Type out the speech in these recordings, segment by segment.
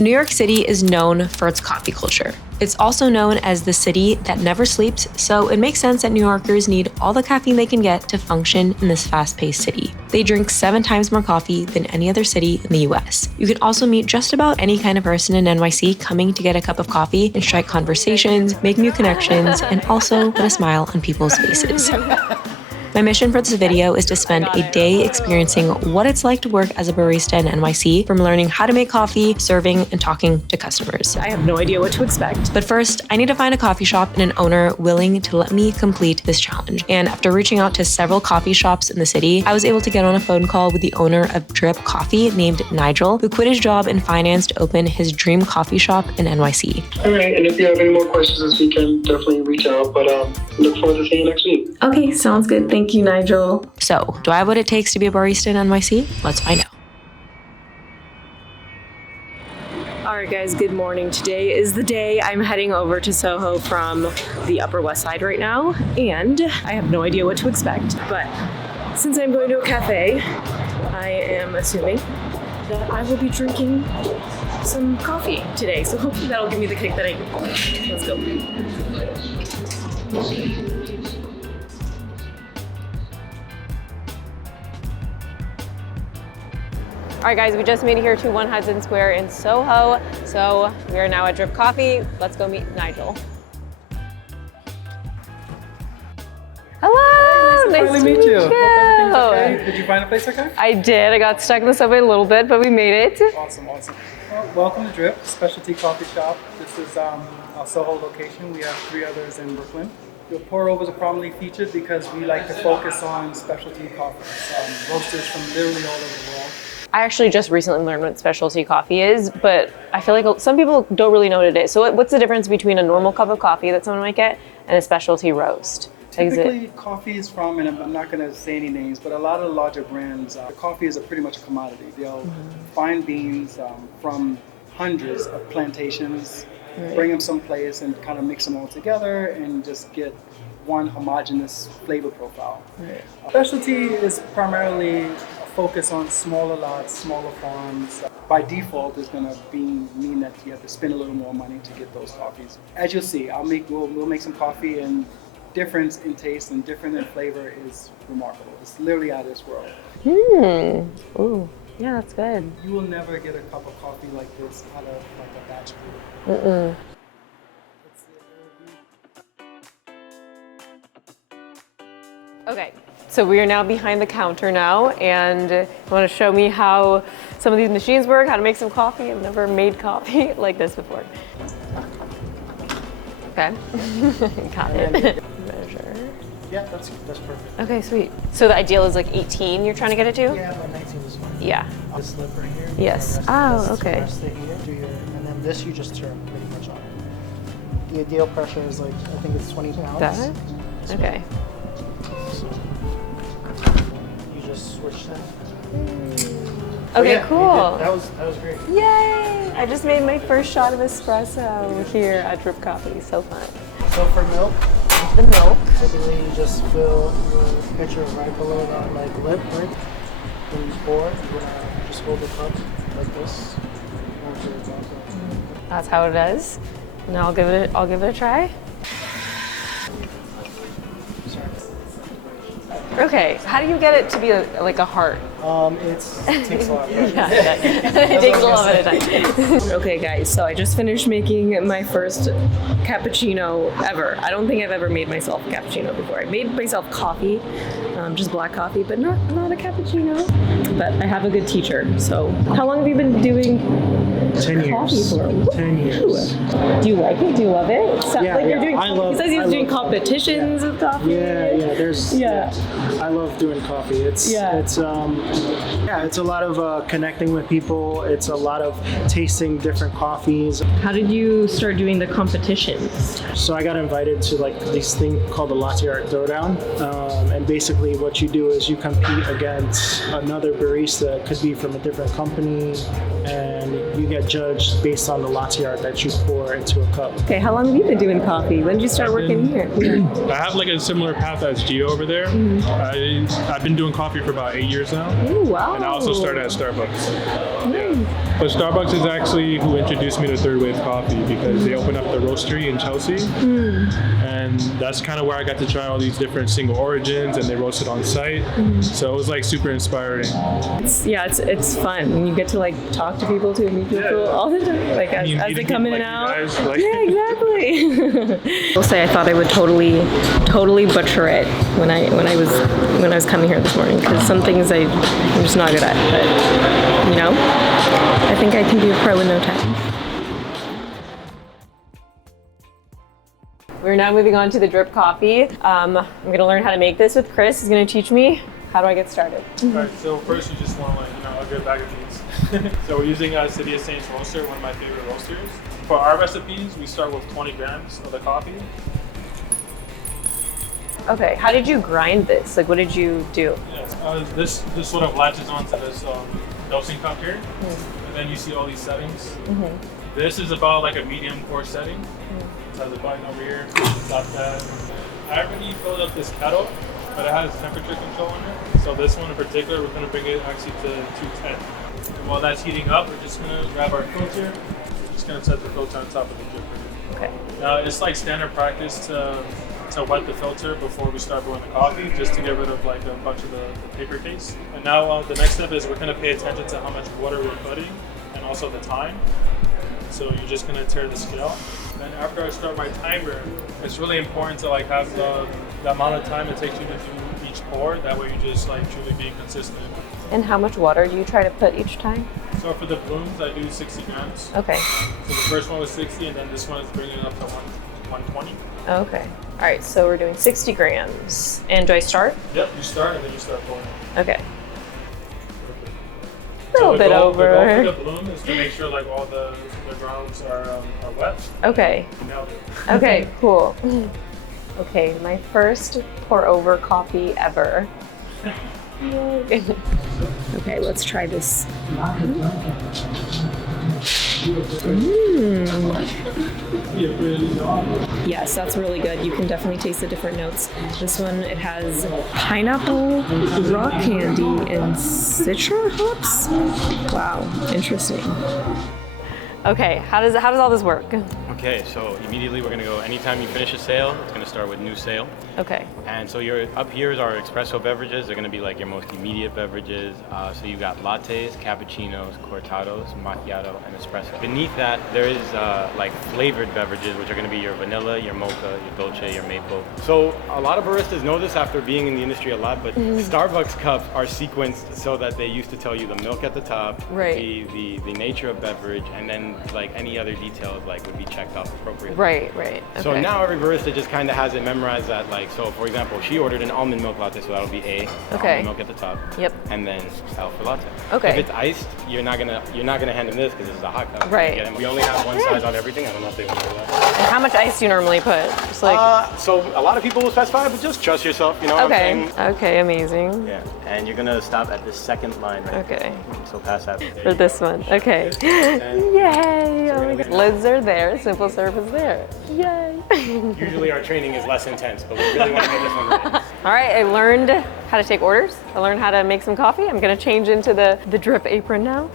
New York City is known for its coffee culture. It's also known as the city that never sleeps, so it makes sense that New Yorkers need all the caffeine they can get to function in this fast-paced city. They drink 7 times more coffee than any other city in the US. You can also meet just about any kind of person in NYC coming to get a cup of coffee and strike conversations, make new connections, and also put a smile on people's faces. My mission for this video is to spend a day experiencing what it's like to work as a barista in NYC, from learning how to make coffee, serving, and talking to customers. I have no idea what to expect. But first, I need to find a coffee shop and an owner willing to let me complete this challenge. And after reaching out to several coffee shops in the city, I was able to get on a phone call with the owner of Drip Coffee named Nigel, who quit his job in finance to open his dream coffee shop in NYC. All right, and if you have any more questions this weekend, definitely reach out, but look forward to seeing you next week. Okay, sounds good. Thank you, Nigel. So, do I have what it takes to be a barista in NYC? Let's find out. All right, guys, good morning. Today is the day I'm heading over to Soho from the Upper West Side right now, and I have no idea what to expect, but since I'm going to a cafe, I am assuming that I will be drinking some coffee today, so hopefully that'll give me the kick that I need. Let's go. All right, guys, we just made it here to 1 Hudson Square in Soho. So we are now at Drip Coffee. Let's go meet Nigel. Hello, nice to meet you. Hope everything's okay. Did you find a place okay? I did. I got stuck in the subway a little bit, but we made it. Awesome. Well, welcome to Drip, specialty coffee shop. This is our Soho location. We have 3 others in Brooklyn. The pour-overs are prominently featured because we like to focus on specialty coffees, roasters from literally all over the world. I actually just recently learned what specialty coffee is, but I feel like some people don't really know what it is. So what's the difference between a normal cup of coffee that someone might get and a specialty roast? Typically, coffee is from, and I'm not going to say any names, but a lot of the larger brands, coffee is pretty much a commodity. They'll find beans from hundreds of plantations, bring them someplace and kind of mix them all together and just get one homogeneous flavor profile. Right. Specialty is primarily a focus on smaller lots, smaller farms. By default, it's going to mean that you have to spend a little more money to get those coffees. As you'll see, we'll make some coffee, and difference in taste and different in flavor is remarkable. It's literally out of this world. Ooh, yeah, that's good. You will never get a cup of coffee like this out of like a batch brew. Okay, so we are now behind the counter now, and you want to show me how some of these machines work, how to make some coffee? I've never made coffee like this before. Okay, got it. Measure. Yeah, that's perfect. Okay, sweet. So the ideal is like 18 you're trying to get it to? Yeah, about 19 is fine. Yeah. This lip right here. Yes. Oh, okay. Press the heater, and then this you just turn pretty much on. The ideal pressure is like, I think it's 20 pounds. That? Okay. So you just switch that. Okay, yeah, cool. That was great. Yay! I just made my first shot of espresso here at Drip Coffee. So fun. So for milk, The milk. typically you just fill your pitcher right below that like lip, right? When you pour, you just hold the cup like this. That's how it is. Now I'll give it a try. Okay, how do you get it to be like a heart? It takes a lot. Yeah, it takes a little bit of time. Okay, guys, so I just finished making my first cappuccino ever. I don't think I've ever made myself a cappuccino before. I made myself coffee, just black coffee, but not a cappuccino. But I have a good teacher. So, how long have you been doing 10 coffee years. for? 10 years. Do you like it? Do you love it? It sounds Yeah, like you're yeah. doing. I he says he's doing love competitions of coffee. Yeah. I love doing coffee. It's a lot of connecting with people. It's a lot of tasting different coffees. How did you start doing the competitions? So I got invited to like this thing called the Latte Art Throwdown, and basically what you do is you compete against another barista. It could be from a different company, and you get judged based on the latte art that you pour into a cup. Okay, how long have you been doing coffee? When did you start working here? I have like a similar path as Gio over there. I've been doing coffee for about 8 years now. Oh, wow. And I also started at Starbucks. Nice. But Starbucks is actually who introduced me to third wave coffee because they opened up the roastery in Chelsea. And that's kind of where I got to try all these different single origins, and they roasted on site. So it was like super inspiring. It's fun. You get to like talk to people too, meet people all the time, like as they come in and out. Yeah, exactly. I'll say I thought I would totally butcher it when I was coming here this morning, because some things I'm just not good at. But you know, I think I can be a pro in no time. We're now moving on to the drip coffee. I'm gonna learn how to make this with Chris. He's gonna teach me. How do I get started? Right, so first you just want a good bag of beans. So we're using City of Saints roaster, one of my favorite roasters. For our recipes, we start with 20 grams of the coffee. Okay, how did you grind this? Like, what did you do? Yeah, this sort of latches onto this dosing cup here, and then you see all these settings. This is about like a medium core setting. It has a button over here, stop that. I already filled up this kettle, but it has temperature control in it. So this one in particular, we're gonna bring it actually to 210. And while that's heating up, we're just gonna grab our filter. We're just gonna set the filter on top of the dripper. Okay. Now it's like standard practice to wet the filter before we start brewing the coffee, just to get rid of like a bunch of the paper case. And now the next step is we're gonna pay attention to how much water we're putting and also the time. So you're just gonna turn the scale. Then after I start my timer, it's really important to like have the amount of time it takes you to do each pour. That way you're just like truly being consistent. And how much water do you try to put each time? So for the blooms, I do 60 grams. Okay. So the first one was 60, and then this one is bringing it up to 120. Okay. All right, so we're doing 60 grams. And do I start? Yep, you start and then you start pouring. Okay. A little bit over. The goal for the bloom is to make sure like all the grounds are wet. Okay. Nailed it. Okay, cool. Okay, my first pour over coffee ever. Okay, let's try this. Yes, that's really good. You can definitely taste the different notes. This one, it has pineapple, rock candy, and citra hops. Wow, interesting. Okay, how does all this work? Okay, so immediately we're gonna go, anytime you finish a sale, it's gonna start with new sale. Okay. And so up here is our espresso beverages. They're gonna be like your most immediate beverages. So you got lattes, cappuccinos, cortados, macchiato, and espresso. Beneath that, there is like flavored beverages, which are gonna be your vanilla, your mocha, your dolce, your maple. So a lot of baristas know this after being in the industry a lot, but Starbucks cups are sequenced so that they used to tell you the milk at the top, right, the nature of beverage, and then like any other details like would be checked off appropriately. Right, right. Okay. So now every barista just kind of has it memorized that like, so for example, she ordered an almond milk latte, so that'll be A, okay, almond milk at the top. Yep. And then L for latte. Okay. If it's iced, you're not gonna hand them this because this is a hot cup. Right. We only have one size on everything. I don't know if they want to know that. And how much ice do you normally put? Just like. So a lot of people will specify, but just trust yourself. You know what I'm saying? Okay. Amazing. Yeah. And you're gonna stop at the second line right Okay. there. So pass that. For this one. Okay. Yay! Oh my God. Lids are there. Simple serve is there. Yay! Usually our training is less intense, but we really want to get this one right. All right, I learned how to take orders. I learned how to make some coffee. I'm gonna change into the drip apron now.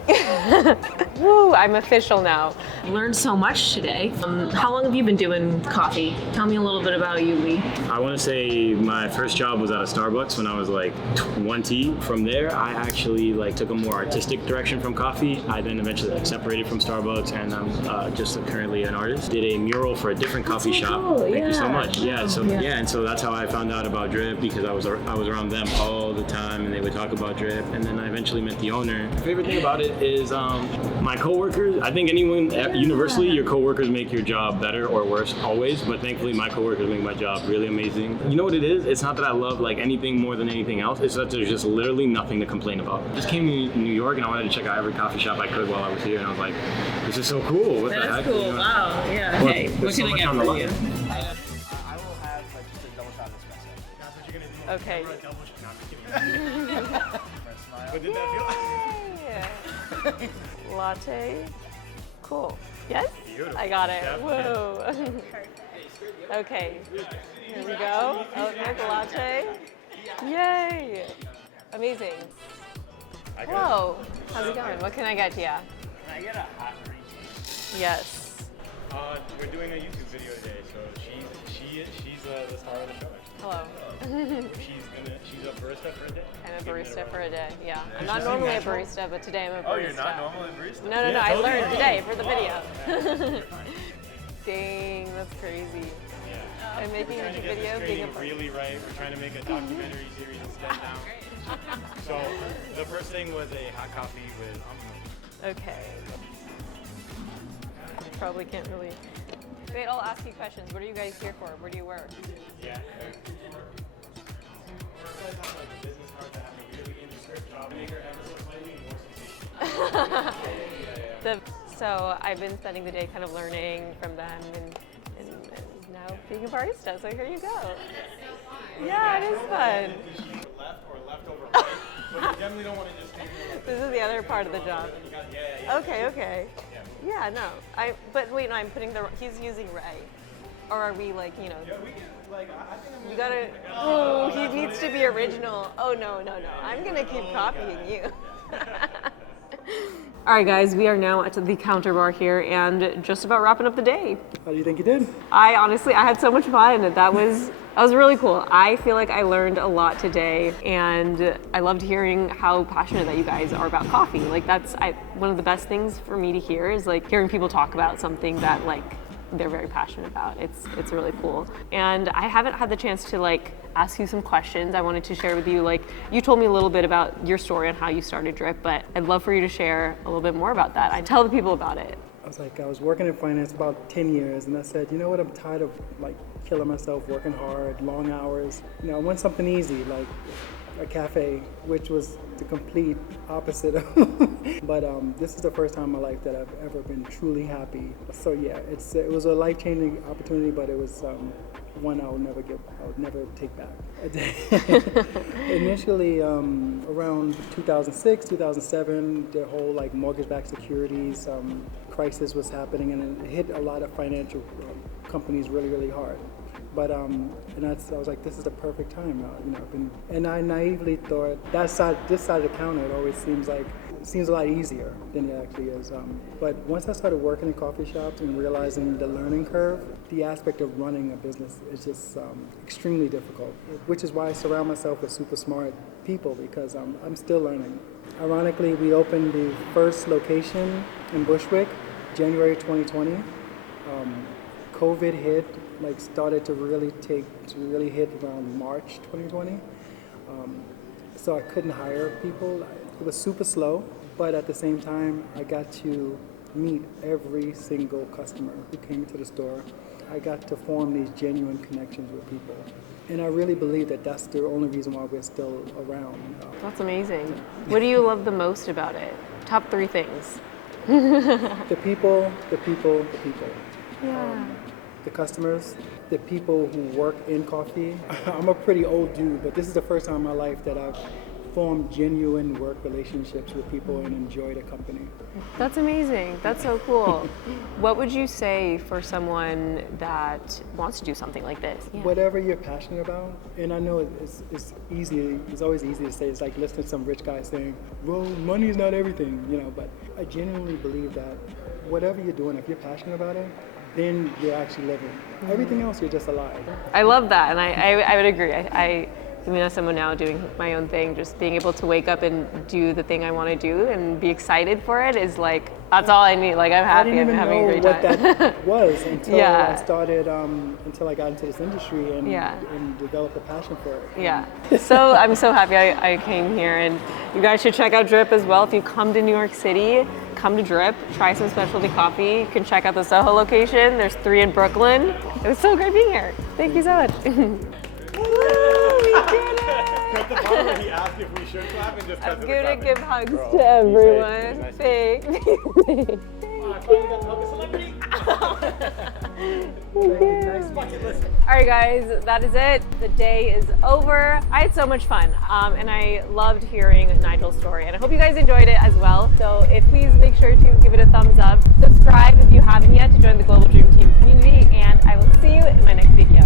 Woo, I'm official now. Learned so much today. How long have you been doing coffee? Tell me a little bit about you, Lee. I want to say my first job was at a Starbucks when I was like 20. From there, I actually like took a more artistic direction from coffee. I then eventually separated from Starbucks, and I'm just currently an artist. Did a mural for a different coffee shop. Cool. Thank you so much. Yeah. So and so that's how I found out about drip, because I was around them all the time, and they would talk about drip. And then I eventually met the owner. My favorite thing about it is my coworkers. I think anyone universally, your coworkers make your job better or worse always, but thankfully my coworkers make my job really amazing. You know what it is? It's not that I love like anything more than anything else. It's that there's just literally nothing to complain about. I just came to New York and I wanted to check out every coffee shop I could while I was here, and I was like, this is so cool. What the heck? Cool. You know? Wow. Yeah. Okay. What can I get for you? I will have like just a double shot of espresso. That's what you're gonna do. Okay. What did that Yeah. Latte. Cool. Yes? Beautiful. I got it. Whoa. Okay. Here we go. Oh, there's the latte. Yay. Amazing. Hello. How's it going? What can I get you? Can I get a hot drink? Yes. We're doing a YouTube video today, so she's the star of the show. Hello. She's a barista for a day. I'm a barista for a day, yeah. I'm not normally a barista, but today I'm a barista. Oh, you're not normally a barista? No, I learned today for the video. Dang, that's crazy. Yeah. I'm making a video being a barista. Really right. We're trying to make a documentary series instead now. So the first thing was a hot coffee with almond milk. Okay. Probably can't really. Wait, I'll ask you questions. What are you guys here for? Where do you work? Yeah. Business card that have a really indescript job maker ever so slightly more sensational. So I've been spending the day kind of learning from them and now being a barista. So here you go. Yeah, it is fun. Left or left over right, but you definitely don't want to just take This is the other part of the job. Yeah. Okay. Yeah, no. But wait, no, I'm putting he's using Ray. Or are we like, you know? Yeah, we can, like, I think I'm You gotta, oh, he needs to be original. Oh, no. I'm gonna keep copying you. All right, guys, we are now at the counter bar here and just about wrapping up the day. How do you think you did? I had so much fun. That was really cool. I feel like I learned a lot today, and I loved hearing how passionate that you guys are about coffee. Like that's one of the best things for me to hear is like hearing people talk about something that like they're very passionate about. It's really cool. And I haven't had the chance to like ask you some questions. I wanted to share with you, like you told me a little bit about your story on how you started Drip, but I'd love for you to share a little bit more about that. I tell the people about it. I was working in finance about 10 years, and I said, you know what, I'm tired of like killing myself, working hard, long hours. You know, I want something easy, like a cafe, which was the complete opposite. But this is the first time in my life that I've ever been truly happy. So yeah, it was a life-changing opportunity, but it was one I'll never take back. Initially, around 2006, 2007, the whole like mortgage-backed securities crisis was happening, and it hit a lot of financial companies really, really hard. But I was like, this is the perfect time, you know. And I naively thought this side of the counter, it always seems a lot easier than it actually is. But once I started working in coffee shops and realizing the learning curve, the aspect of running a business is just extremely difficult. Which is why I surround myself with super smart people, because I'm still learning. Ironically, we opened the first location in Bushwick, January 2020. COVID hit, started to really hit around March 2020. So I couldn't hire people. It was super slow, but at the same time, I got to meet every single customer who came into the store. I got to form these genuine connections with people. And I really believe that that's the only reason why we're still around. That's amazing. What do you love the most about it? Top 3 things. The people. Yeah. The customers, the people who work in coffee. I'm a pretty old dude, but this is the first time in my life that I've formed genuine work relationships with people and enjoyed a company. That's amazing. That's so cool. What would you say for someone that wants to do something like this? Yeah. Whatever you're passionate about, and I know it's easy. It's always easy to say. It's like listening to some rich guy saying, "Well, money is not everything," you know. But I genuinely believe that whatever you're doing, if you're passionate about it, then you're actually living. Everything else, you're just alive. I love that, and I would agree. I mean, as someone now doing my own thing, just being able to wake up and do the thing I want to do and be excited for it is like, that's all I need. Like, I'm happy, I'm having a great time. I didn't even know what that was until Yeah. I started, until I got into this industry and developed a passion for it. Yeah. So I'm so happy I came here, and you guys should check out Drip as well. If you come to New York City, come to Drip, try some specialty coffee. You can check out the Soho location. There's 3 in Brooklyn. It was so great being here. Thank you so much. Woo, we did it! He asked if we should clap and just cut I'm to the gonna clapping. give hugs Bro, to everyone. nice. Thank you. All right, guys, that is it. The day is over. I had so much fun, and I loved hearing Nigel's story, and I hope you guys enjoyed it as well. So please make sure to give it a thumbs up. Subscribe if you haven't yet to join the Global Dream Team community, and I will see you in my next video.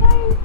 Bye.